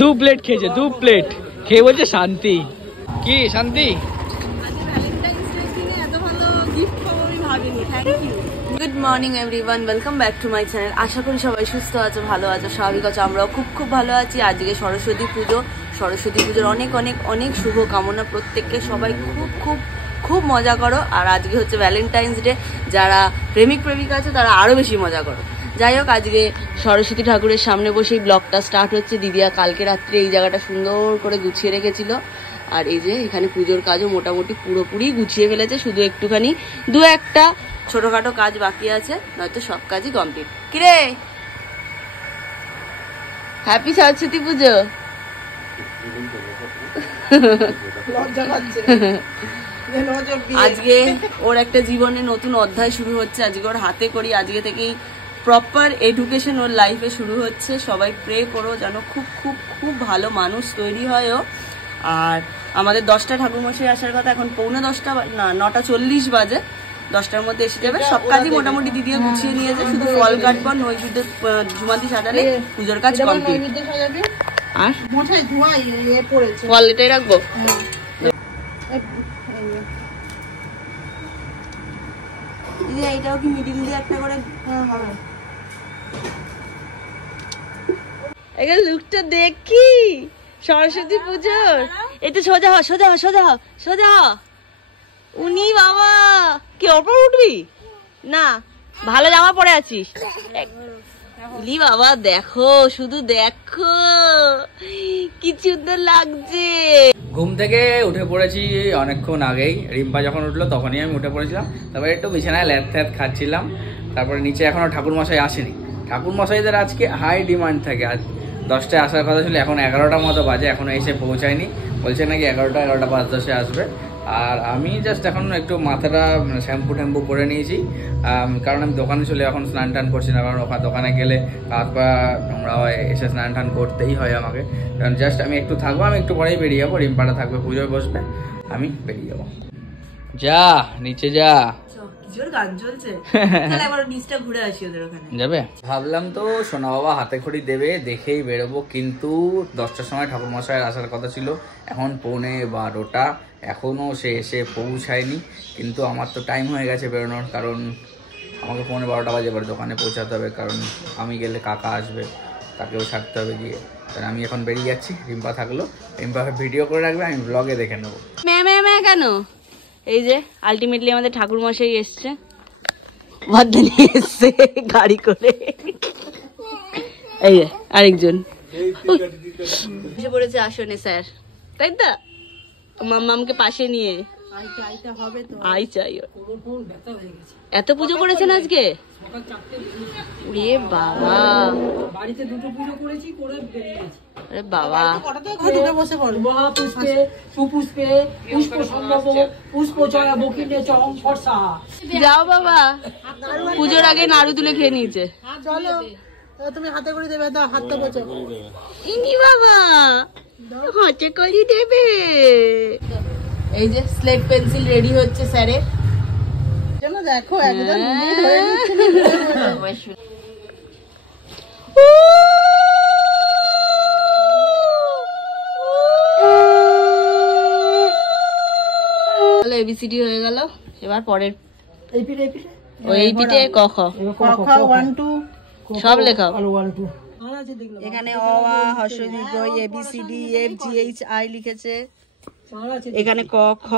দু প্লেট খেয়েছে, 2 প্লেট খেয়ে বলছে শান্তি। কি শান্তি? Good morning everyone, welcome back to my channel. আশা করি সবাই সুস্থ আছো, ভালো আছো, স্বাভাবিক আছো। আমরাও খুব খুব ভালো আছি। আজকে সরস্বতী পুজো, সরস্বতী পুজোর অনেক অনেক অনেক শুভ কামনা প্রত্যেককে। সবাই খুব খুব খুব মজা করো। আর আজকে হচ্ছে ভ্যালেন্টাইন্স ডে, যারা প্রেমিক প্রেমিকা আছে তারা আরও বেশি মজা করো। যাই হোক, আজকে সরস্বতী ঠাকুরের সামনে বসেই ব্লগটা স্টার্ট হচ্ছে। দিদিয়া কালকে রাত্রে এই জায়গাটা সুন্দর করে গুছিয়ে রেখেছিল। আর এই যে এখানে পুজোর কাজও মোটামুটি পুরোপুরি গুছিয়ে ফেলেছে, শুধু একটুখানি দু একটা ছোটখাটো কাজ বাকি আছে, নয়তো সব কাজই কমপ্লিট। কিরে, হ্যাপি সরস্বতী পুজো। আজকে ওর একটা জীবনে নতুন অধ্যায় শুরু হচ্ছে। আজকে ওর হাতে করি, আজকে থেকেই প্রপার এডুকেশন ওর লাইফে শুরু হচ্ছে। সবাই প্রে করো যেন খুব খুব খুব ভালো মানুষ তৈরি হয় ও। আর আমাদের 10টা ঠাকুরমশাই আসার কথা, এখন 9:45 না 9:40 বাজে। 10টার মধ্যে এসে যাবে। সব কাজই মোটামুটি দিদিও গুছিয়ে নিয়েছে, শুধু ফল কাটবো, নৈবেদ্য ঝুমাতি সাজালে পুজোর কাজ কমপ্লিট। আর ফল এটাই রাখবো। দিদি এইটাও কি মিডিল দিয়ে একটা করে হবে? এখানে লুকটা দেখি সরস্বতী পুজোর। এটা সোজা হ, সোজা হ, সোজা হ, সোজা হ। উনি বাবা, কি ওপর উঠবি না? ভালো জামা পরে আছিস। উলি বাবা, দেখো শুধু দেখো কি সুন্দর লাগছে। ঘুম থেকে উঠে পড়েছি অনেকক্ষণ আগেই। রিম্পা যখন উঠলো তখনই আমি উঠে পড়েছিলাম। তারপরে একটু বিছানায় ল্যাদ থ্যাদ খাচ্ছিলাম। তারপরে নিচে এখনো ঠাকুরমশাই আসেনি। ঠাকুরমশাইদের আজকে হাই ডিমান্ড থাকে। আজ 10টায় আসার কথা ছিল, এখন 11টা মতো বাজে, এখনো এসে পৌঁছায়নি। বলছে নাকি 11টা 5:10 আসবে। আর আমি জাস্ট এখন একটু মাথাটা শ্যাম্পু ট্যাম্পু করে নিয়েছি, কারণ আমি দোকানে চলে এখন স্নান টান করছি না। কারণ ওখানে দোকানে গেলে হাত পা নোংরা হয়, এসে স্নান টান করতেই হয় আমাকে। কারণ জাস্ট আমি একটু থাকবো, আমি একটু পরেই বেরিয়ে যাবো। রিম্পাটা থাকবে, পুজোয় বসবে, আমি বেরিয়ে যাবো। যা নিচে যা, যাবে ভাবলাম তো সোনা বাবা হাতে খড়ি দেবে, দেখেই বেরোবো। কিন্তু 10টার সময় ঠাকুরমশাইয়ের আসার কথা ছিল, এখন 11:45, এখনো সে এসে পৌঁছায়নি। কিন্তু আমার তো টাইম হয়ে গেছে বেরোনোর, কারণ আমাকে 11:45 বাজে এবার দোকানে পৌঁছাতে হবে। কারণ আমি গেলে কাকা আসবে, তাকেও ছাড়তে হবে গিয়ে। তাহলে আমি এখন বেরিয়ে যাচ্ছি। রিম্পা থাকলো, রিম্পা ভিডিও করে রাখবে, আমি ব্লগে দেখে নেবো। কেন এই যে আলটিমেটলি আমাদের ঠাকুরমশাই এসছে, বর্ধা নিয়ে এসছে গাড়ি করে। এই যে আরেকজন এসে পড়েছে আসনে স্যার, তাই তো? মাম্মামকে পাশে নিয়ে আই চাই। এত পুজো করেছেন আজকে? ওরে বাবা, বাড়িতে দুটো পুজো করেছি, করে বেরিয়েছি। আরে বাবা, বসে পড়ো। মহাপুষ্পে সুপুষ্পে পুষ্প সম্ভব পুষ্প চয়া বকিনে চরম ফর্সা। যাও বাবা, পুজোর আগে নাড়ু তুলে খেয়ে নিয়েছে। চলো তুমি হাতে করে দেবে, দাও হাতটা বচো। ইনি বাবা হাতে করে দেবে। এই যে স্লেট পেন্সিল রেডি হচ্ছে স্যারের। চলো দেখো একদম ধরে নিচ্ছে। এবিসিডি হয়ে গেল। এবার পরের এই পিঠে ক খ 1 2 সব লেখাও। এখানে অ আ হর্ষ দীর্ঘ A B C D F G H I লিখেছে। এখানে ক খ,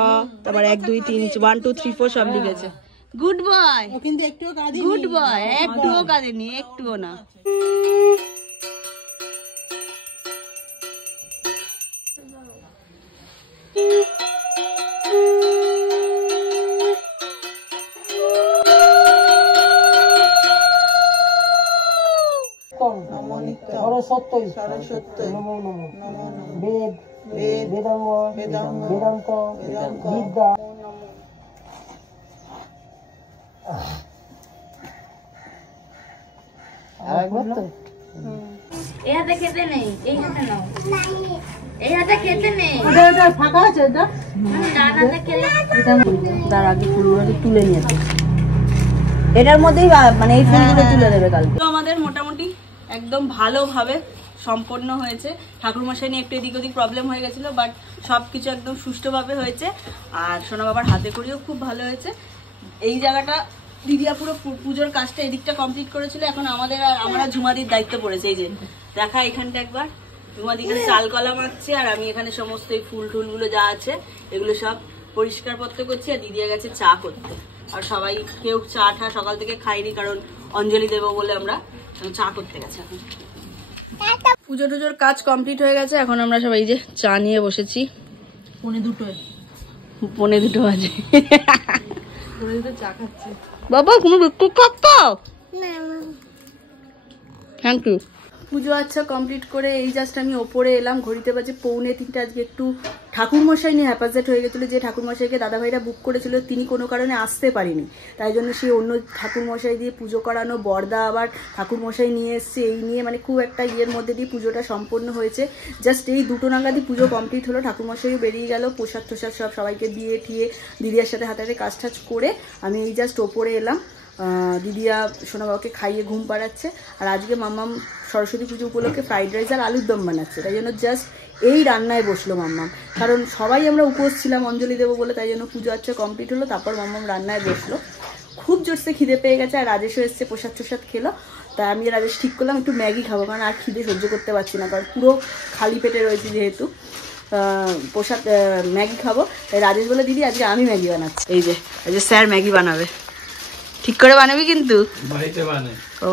তারপর 1 2 3 1 2 3 4 সব লিখেছে। গুড বয়, কিন্তু একটুও কাঁদেনি। গুড বয়, একটুও কাঁদেনি, একটুও না। এই হাতে খেতে নেই, এই হাতে নাও। এই হাতে খেতে নেই, এটা ফাঁকা আছে। এটা ডান হাতে খেলে তার আগে ফুলগুলো তুলে নিয়েছে। এটার মধ্যেই মানে এই ফুলগুলো তুলে দেবে কালকে। তো আমাদের মোটামুটি একদম ভালোভাবে সম্পন্ন হয়েছে। ঠাকুরমশাই নিয়ে একটু এদিক ওদিক প্রবলেম হয়ে গেছিলো, বাট সবকিছু একদম সুষ্ঠুভাবে হয়েছে। আর সোনা বাবার হাতে করেও খুব ভালো হয়েছে। এই জায়গাটা দিদিয়া পুরো পুজোর কাজটা এদিকটা কমপ্লিট করেছিল, এখন আমাদের আর আমরা ঝুমাদির দায়িত্ব পড়েছে। এই যে দেখা এখানটা একবার, ঝুমাদি এখানে চাল কলা মাখছে, আর আমি এখানে সমস্ত এই ফুল টুলগুলো যা আছে এগুলো সব পরিষ্কার পত্র করছি, আর দিদিয়া গেছে চা করতে। আর সবাই কেউ চা টা সকাল থেকে খাইনি, কারণ অঞ্জলি দেবো বলে আমরা চা করতে গেছে। এখন পুজো টুজোর কাজ কমপ্লিট হয়ে গেছে, এখন আমরা সবাই যে চা নিয়ে বসেছি। 1:45 বাজে চা খাচ্ছে বাবা। কোনো বিস্কুট খাও? Thank you. পুজো আচ্ছা কমপ্লিট করে এই জাস্ট আমি ওপরে এলাম, ঘড়িতে বাজে 2:45। আজকে একটু ঠাকুরমশাই নিয়ে হ্যাপাজেট হয়ে গেছিলো। যে ঠাকুরমশাইকে দাদাভাইরা বুক করেছিল তিনি কোনো কারণে আসতে পারেনি, তাই জন্য সেই অন্য ঠাকুরমশাই দিয়ে পুজো করানো, বর্দা আবার ঠাকুরমশাই নিয়ে এসছে, এই নিয়ে মানে খুব একটা ইয়ের মধ্যে দিয়ে পুজোটা সম্পন্ন হয়েছে। জাস্ট এই 2টো নাগাদই পুজো কমপ্লিট হলো, ঠাকুরমশাইও বেরিয়ে গেল, প্রসাদ টোসাদ সব সবাইকে দিয়ে ঠিয়ে দিদিয়ার সাথে হাতে হাতে কাজ টাজ করে আমি এই জাস্ট ওপরে এলাম। দিদিয়া সোনা বাবাকে খাইয়ে ঘুম পাড়াচ্ছে। আর আজকে মাম্মাম সরস্বতী পুজো উপলক্ষে ফ্রাইড রাইস আর আলুর দম বানাচ্ছে, তাই জন্য জাস্ট এই রান্নায় বসলো মাম্মাম। কারণ সবাই আমরা উপোস ছিলাম অঞ্জলি দেবো বলে, তাই জন্য পুজো আচ্ছা কমপ্লিট হলো, তারপর মাম্মাম রান্নায় বসলো। খুব জোরসে খিদে পেয়ে গেছে, আর রাজেশও এসছে, প্রসাদ টোসাদ খেলো। তাই আমি রাজেশ ঠিক করলাম একটু ম্যাগি খাবো, কারণ আর খিদে সহ্য করতে পারছি না, কারণ পুরো খালি পেটে রয়েছে যেহেতু। প্রসাদ ম্যাগি খাবো, তাই রাজেশ বলে দিদি আজকে আমি ম্যাগি বানাচ্ছি। এই যে আজকে স্যার ম্যাগি বানাবে, ঠিক করে বানাবি কিন্তু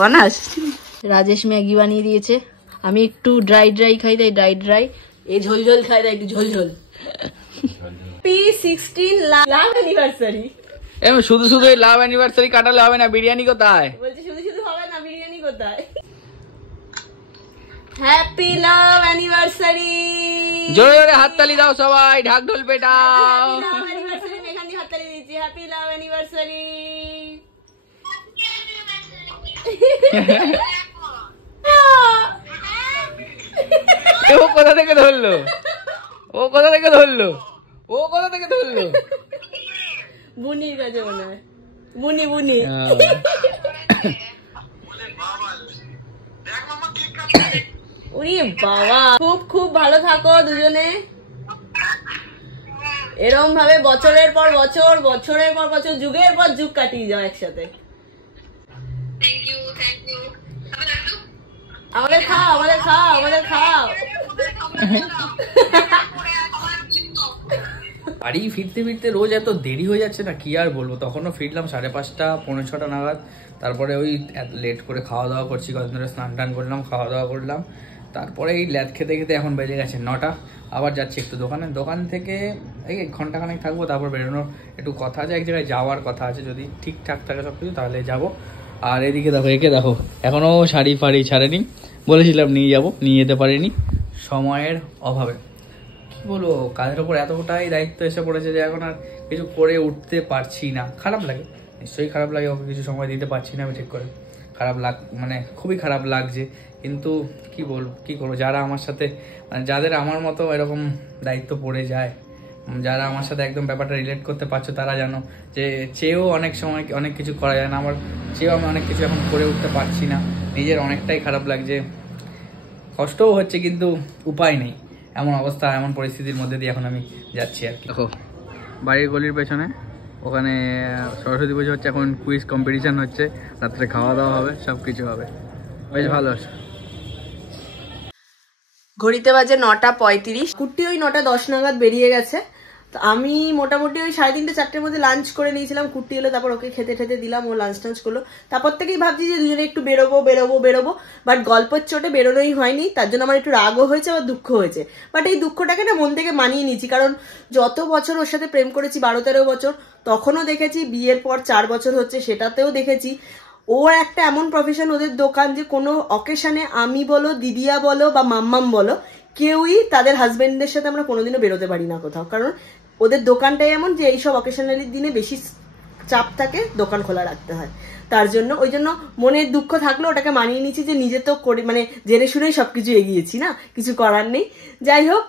বানাস। রাজেশ ম্যাগি বানিয়ে দিয়েছে, আমি একটু ড্রাই খাই, তাই ড্রাই। এই ঝোল খাই, তাই একটু ঝোল। P16 লাভ অ্যানিভার্সারি। শুধু শুধু লাভ অ্যানিভার্সারি কাটালে হবে না, বিরিয়ানি কোথায়? বলছি শুধু শুধু হবে না, বিরিয়ানি কোথায়? হ্যাপি লাভ অ্যানিভার্সারি। জোরে জোরে হাততালি দাও সবাই, ঢাক ঢোল পেটাও। এখান দিয়ে হাততালি দিচ্ছি, হ্যাপি লাভ অ্যানিভার্সারি। ও কোথা থেকে ধরলো? বুনির কাছে মনে হয়, বুনি। ওরে বাবা, খুব ভালো থাকো দুজনে, এরকম ভাবে বছরের পর বছর, যুগের পর যুগ কাটিয়ে যাও একসাথে। Thank you. আমাদের খাও। বাড়ি ফিরতে রোজ এত দেরি হয়ে যাচ্ছে না, কি আর বলবো। তখনও ফিরলাম 5:30 5:45 নাগাদ। তারপরে ওই লেট করে খাওয়া দাওয়া করছি, কদিন ধরে স্নান টান করলাম, খাওয়া দাওয়া করলাম। তারপরে এই ল্যাদ খেতে এখন বেজে গেছে 9টা। আবার যাচ্ছি একটু দোকান থেকে এই 1 ঘন্টাখানেক থাকবো, তারপর বেরোনোর একটু কথা আছে, এক জায়গায় যাওয়ার কথা আছে, যদি ঠিকঠাক থাকে সব কিছু তাহলে যাবো। আর এদিকে দেখো এখনো শাড়ি ফাড়ি ছাড়েনি, বলেছিলাম নিয়ে যাবো, নিয়ে যেতে পারিনি সময়ের অভাবে। কি বলবো, কাজের ওপর এতটাই দায়িত্ব এসে পড়েছে যে এখন আর কিছু করে উঠতে পারছি না। খারাপ লাগে, নিশ্চয়ই খারাপ লাগে, ওকে কিছু সময় দিতে পারছি না আমি ঠিক করে। মানে খুবই খারাপ লাগছে, কিন্তু কি করবো, যারা আমার সাথে মানে যাদের আমার মতো এরকম দায়িত্ব পড়ে যায়, যারা আমার সাথে একদম ব্যাপারটা রিলেট করতে পারছো, তারা জানো যে চেয়েও অনেক সময় অনেক কিছু করা যায় না। আমার চেয়েও আমি অনেক কিছু এখন করে উঠতে পারছি না, নিজের অনেকটাই খারাপ লাগছে, কষ্টও হচ্ছে, কিন্তু উপায় নেই। এমন অবস্থা, এমন পরিস্থিতির মধ্যে দিয়ে এখন আমি যাচ্ছি আর কি। দেখো বাড়ির গলির পেছনে ওখানে সরস্বতী পুজো হচ্ছে, এখন কুইজ কম্পিটিশন হচ্ছে, রাত্রে খাওয়া দাওয়া হবে, সব কিছু হবে, বেশ ভালো আছে। ঘড়িতে বাজে 9:35, কুট্টি ওই 9:10 নাগাদ বেরিয়ে গেছে। আমি মোটামুটি ওই 3:30 4টের মধ্যে লাঞ্চ করে নিয়েছিলাম। কুট্টি এলো, তারপর ওকে খেতে দিলাম, ও লাঞ্চ টাঞ্চ করলো। তারপর থেকেই ভাবছি যে দুজনে একটু বেরোবো, বাট গল্পের চোটে বেরোনোই হয়নি। তার জন্য আমার একটু রাগও হয়েছে, আবার দুঃখ হয়েছে। বাট এই দুঃখটাকে না মন থেকে মানিয়ে নিয়েছি, কারণ যত বছর ওর সাথে প্রেম করেছি, 12-13 বছর, তখনও দেখেছি, বিয়ের পর 4 বছর হচ্ছে সেটাতেও দেখেছি। ওর একটা এমন প্রফেশন, ওদের দোকান, যে কোনো অকেশনে আমি বলো, দিদিয়া বলো বা মাম্মাম বলো, কেউই তাদের হাজবেন্ডদের সাথে আমরা কোনোদিনও বেরোতে পারি না কোথাও, কারণ ওদের দোকানটাই এমন যে এইসব অকেশনালির দিনে বেশি চাপ থাকে, দোকান খোলা রাখতে হয়। তার জন্য ওই জন্য মনের দুঃখ থাকলো, ওটাকে মানিয়ে নিচ্ছি যে নিজে তো করে মানে জেনে শুনেই সবকিছু এগিয়েছি না, কিছু করার নেই। যাই হোক,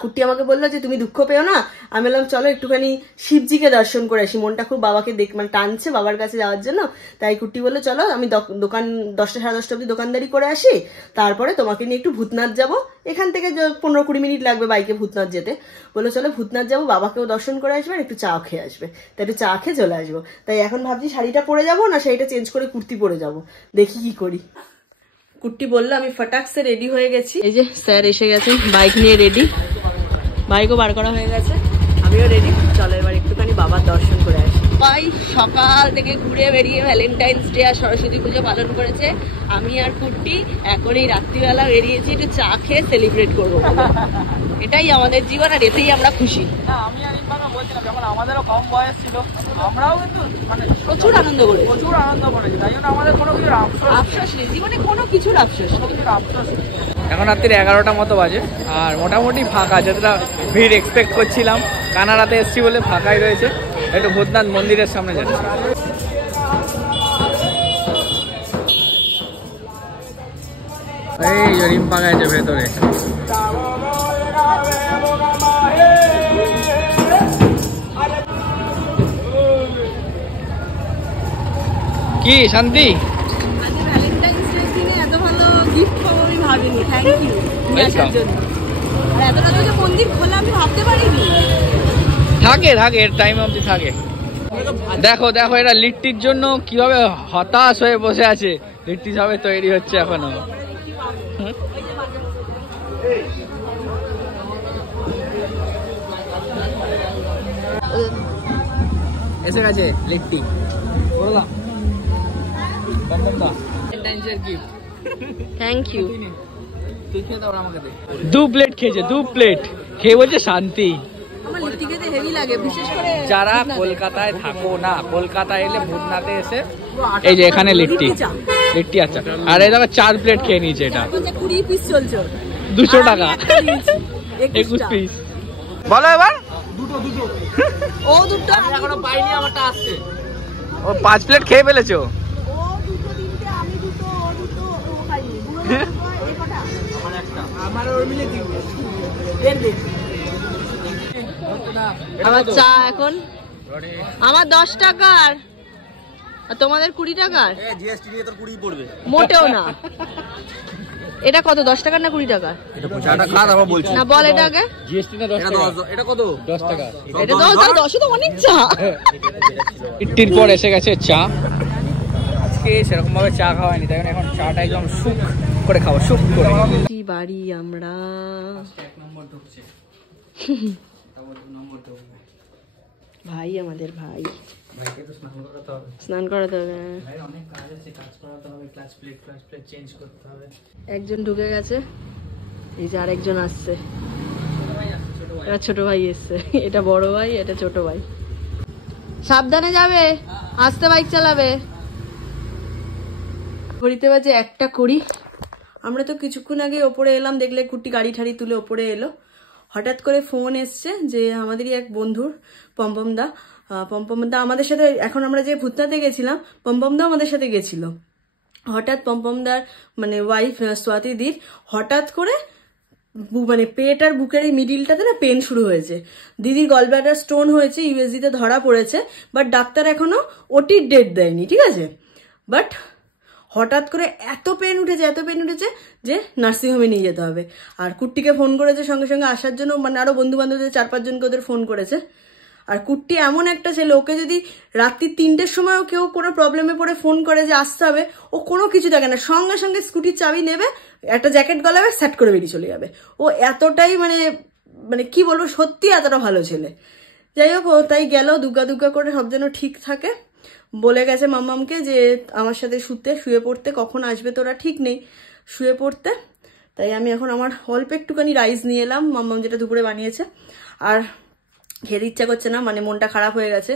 কুট্টি আমাকে বললো যে তুমি দুঃখ পেও না। আমি বললাম চলো একটুখানি শিবজিকে দর্শন করে আসি, মনটা খুব বাবাকে মানে টানছে বাবার কাছে যাওয়ার জন্য। তাই কুট্টি বললো চলো আমি দোকান 10টা সাড়ে 10টা অব্দি দোকানদারি করে আসি, তারপরে তোমাকে নিয়ে একটু ভূতনাথ যাবো, এখান থেকে 15-20 মিনিট লাগবে বাইকে ভূতনাথ যেতে। বললো চলো ভূতনাথ যাবো, বাবাকেও দর্শন করে আসবে আর একটু চা খেয়ে আসবে। তাই একটু চা খেয়ে চলে আসবো। তাই এখন ভাবছি শাড়িটা পরে যাবো না শাড়িটা চেঞ্জ করে কুর্তি পরে যাবো, দেখি কি করি। কুট্টি বললো আমি ফটাকসে রেডি হয়ে গেছি। এই যে স্যার এসে গেছে বাইক নিয়ে রেডি, বাইকও বার করা হয়ে গেছে, আমিও রেডি। চলো এবার একটুখানি বাবার দর্শন করে আসি। ভাই সকাল থেকে ঘুরে বেরিয়ে ভ্যালেন্টাইন্স ডে আর সরস্বতী পুজো পালন করেছে, আমি আর কুট্টি এখন এই রাত্রিবেলা বেরিয়েছি একটু চা খেয়ে সেলিব্রেট করবো। এটাই আমাদের জীবন আর এতেই আমরা খুশি। আমি আর ইম্পাকা বলছিলাম যখন আমাদেরও কম বয়স ছিল আমরাও কিন্তু মানে প্রচুর আনন্দ করেছি, তাই জন্য আমাদের কোনো কিছুর আফসোস নেই জীবনে, কোনো কিছুর আফসোস নেই। এখন রাত্রির 11টা মতো বাজে আর মোটামুটি ফাঁকা, যতটা ভিড় এক্সপেক্ট করছিলাম কানাড়াতে এসছি বলে ফাঁকাই রয়েছে। একটু ভূতনাথ মন্দিরের সামনে যাচ্ছি। এই রিম্পা গেছে ভেতরে। কি শান্তি, এত ভালো গিফট পাবো আমি ভাবিনি। থ্যাংক ইউ আসার জন্য। আর এত রাতে যে মন্দির খোলা আমি ভাবতে পারিনি। থাকে এর টাইম অবধি থাকে। দেখো এটা লিট্টির জন্য কিভাবে হতাশ হয়ে বসে আছে। লিট্টি সবে তৈরি হচ্ছে এখনো। এসে গেছে লিট্টি। বললাম থ্যাংক ইউ। 2 প্লেট খেয়েছে, 2 প্লেট খেয়ে বলছে শান্তি। আমার লিট্টি খেতে হেভি লাগে, বিশেষ করে যারা কলকাতায় থাকো না, কলকাতায় এলে ভূতনাথে এসে এই যে এখানে লিট্টি আচ্ছা, আর এই দেখো 4 প্লেট খেয়ে নিয়েছে। এটা 20 পিস চলছে, 200 টাকা 21 পিস। বলো এবার। ও দুটো আমি এখনো পাইনি, আমারটা আসছে। ও 5 প্লেট খেয়ে ফেলেছো। আমার চা এখন আমার 10 টাকার আর তোমাদের 20 টাকার। জিএসটি নিয়ে তোর 20 পড়বে। মোটেও না। এটা কত, 10 টাকার না 20 টাকার? চাটা খা তারপর বলছি। না বল এটা আগে। জিএসটি না 10 টাকা। এটা কত? 10 টাকা। এটা 10 তো অনেক চা। ইট্টির পর এসে গেছে চা। আজকে সেরকম ভাবে চা খাওয়া হয়নি, তাই এখন চাটা একদম সুপ করে খাবো, সুপ করে। কি বাড়ি আমরা। 1 নম্বর ঢুকছে। ভাই আমাদের ভাই ভাইকে তো স্নান করাতে হবে। ভাই অনেক কাজ আছে, কাজ করাতে হবে, ক্লাস প্লেট চেঞ্জ করতে হবে। একজন ঢুকে গেছে, এই যে আরেকজন আসছে। এটা ছোট ভাই এসছে, এটা বড় ভাই, এটা ছোট ভাই। সাবধানে যাবে, আস্তে বাইক চালাবে। ঘড়িতে বাজে 1:20। আমরা তো কিছুক্ষণ আগে ওপরে এলাম, দেখলে কুটি গাড়ি ঠাড়ি তুলে ওপরে এলো। হঠাৎ করে ফোন এসছে যে আমাদেরই এক বন্ধুর পম্পমদা আমাদের সাথে, এখন আমরা যে ভূতনাথে গেছিলাম পম্পমদা আমাদের সাথে গেছিল। হঠাৎ পম্পমদার মানে ওয়াইফ স্বাতিদির হঠাৎ করে মানে পেট আর বুকের এই মিডিলটাতে না পেন শুরু হয়েছে। দিদির গলব্লাডার স্টোন হয়েছে, ইউএসজিতে ধরা পড়েছে, বাট ডাক্তার এখনো ওটির ডেট দেয়নি, ঠিক আছে। বাট হঠাৎ করে এত পেন উঠেছে যে নার্সিংহোমে নিয়ে যেতে হবে। আর কুট্টিকে ফোন করেছে সঙ্গে সঙ্গে আসার জন্য, মানে আরো বন্ধু বান্ধবদের 4-5 জনকে ওদের ফোন করেছে। আর কুট্টি এমন একটা ছেলে, ওকে যদি রাত্রি 3টের সময়ও কেউ কোনো প্রবলেমে পড়ে ফোন করে যে আসতে হবে, ও কোনো কিছু দেখে না, সঙ্গে সঙ্গে স্কুটির চাবি নেবে, একটা জ্যাকেট গলাবে, সেট করে বেরিয়ে চলে যাবে। ও এতটাই মানে কি বলবো, সত্যি এতটা ভালো ছেলে। যাই হোক, ও তাই গেল দুগ্গা করে সব যেন ঠিক থাকে। বলে গেছে মাম্মামকে যে আমার সাথে শুয়ে পড়তে, কখন আসবে তোরা ঠিক নেই, শুয়ে পড়তে। তাই আমি এখন আমার অল্প একটুখানি রাইস নিয়ে এলাম, মাম্মাম যেটা দুপুরে বানিয়েছে, আর খেতে ইচ্ছা করছে না, মানে মনটা খারাপ হয়ে গেছে।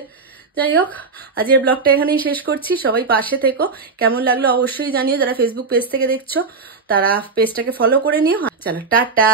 যাই হোক, আজকের ব্লগটা এখানেই শেষ করছি। সবাই পাশে থেকো, কেমন লাগলো অবশ্যই জানিও। যারা ফেসবুক পেজ থেকে দেখছো তারা পেজটাকে ফলো করে নিও। চলো টাটা।